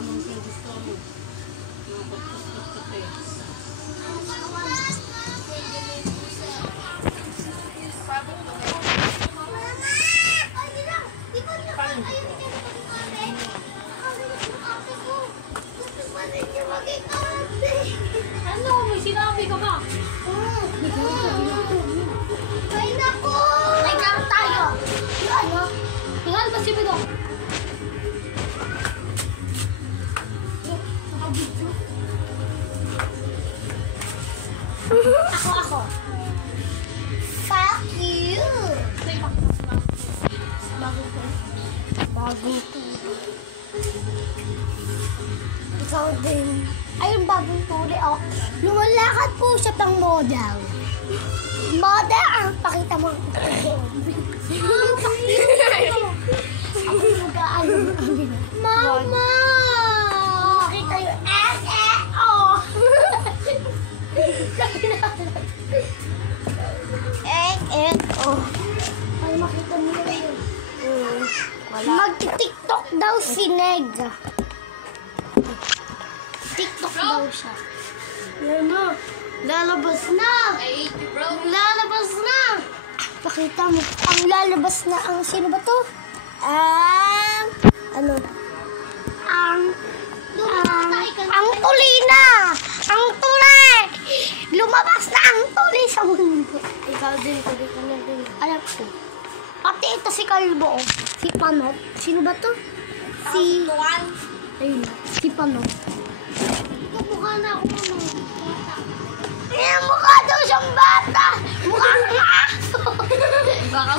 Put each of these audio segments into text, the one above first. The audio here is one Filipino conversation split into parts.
Anong gusto mo? Ano? May sinabi ka ba? Ay, naku! Nagkakaroon tayo! Ano? Tingnan ba si Bidong? Ako. Fuck you! Bago to. Ikaw din. Ay, yung bagong tuli, oh. Lumalakad po siya pang model. Model, pakita mo. Ako mag-aano ng kabila. Mama! Makita yung oh! Oh. Ay, makita mo na yun. Mag-tiktok daw si Neg. TikTok daw siya. Yan na. Lalabas na. I hate you, bro. Lalabas na. Pakita mo. Ang lalabas na ang sino ba to? Ano? Ang tuli na. Ang tuli. Lumabas na ang tuli sa mundo. Ikaw din. Tuli ka na din. Alam ko. Pati ito si Kalbo. Si Panot. Sino ba to? Si... Ayun. Si Panot. Mukha na ako mukha daw siyang bata. Mukha nga aso. Baka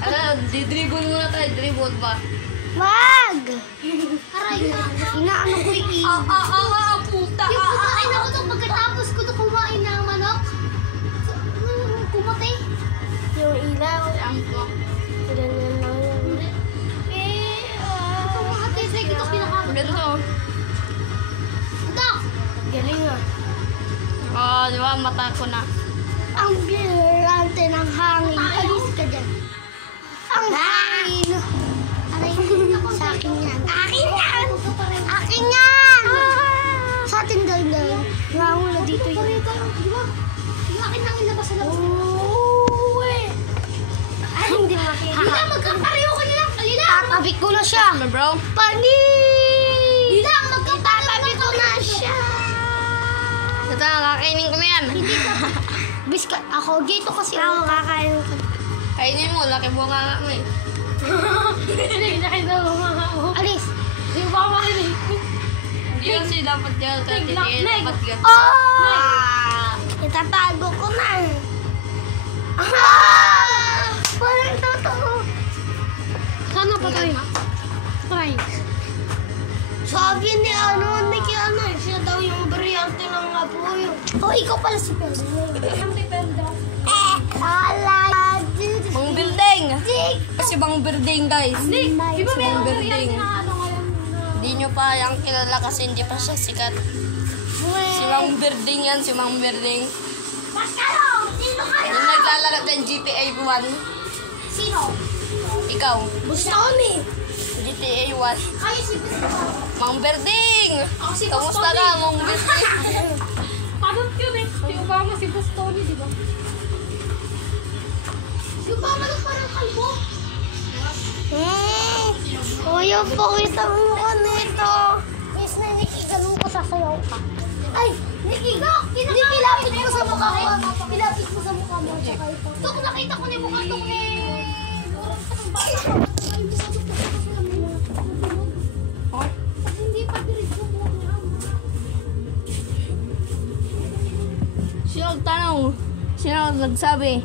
ano, didribble muna tayo. Dribble ba? Wag! Aray na. Inaano ko yung Puta! Yung kumain ako nung pagkatapos ko na kumain ng manok. Kumati. Yung ilaw. Ganyan lang yan. Kumati. Sige, ito kinakain. Ganito. Ito. Galing ah. Oh, di ba? Mata ko na. Ang brilante ng hangin. Alis ka dyan. Ang hangin. Aray, sa akin yan. Akin yan! Akin yan! Sa atin daw daw. Nakahula dito yun. Di ba? Yung akin nang ilabas sa labas. Ay, hindi makikita. Hindi magkapareho ka nila. Tatabik ko na siya. Ano, bro? Pani! Hindi magkapatabik ko na siya. Ito, kakainin ko na yan. Hindi ka. Biscuit. Ako, dito kasi ako kakain ko. Kainin mo, laki bunga mo eh. Alis. Hindi ba makinig? Hindi kasi dapat yan. Hindi dapat yan. Oh! Itatago ko na. Parang totoo. Sana pa tayo? Try. Sabi ni Nicky siya daw yung brilyante ng apoy. Oh, ikaw pala si Pedro. Bang building! Kasi bang building, guys. Di ba Bang building. Hindi nyo pa yung kilala kasi hindi pa siya sikat. Si Mang Building yan, si Mang Building. Sino kayo? Yung naglalaro ng GTA 1. Sino? Ikaw. Bustoni. GTA 1. Kayo si Bustoni. Mang Building! Ako si Kamusta Bustoni. ka, Mang Building? Parang yun eh. Si Obama si Bustoni, di ba? Yung Obama na parang kalbo. Kuya, pakita mo ka nito. Miss na ganun ko sasayaw ka. Ay, Nikiga! Nilapit mo sa mukha ko. Nilapit mo sa mukha mo. Tok, nakita ko na yung mukha tok ni... Hindi pa diretso mo. Sino nagtanong? Sino nagsabi?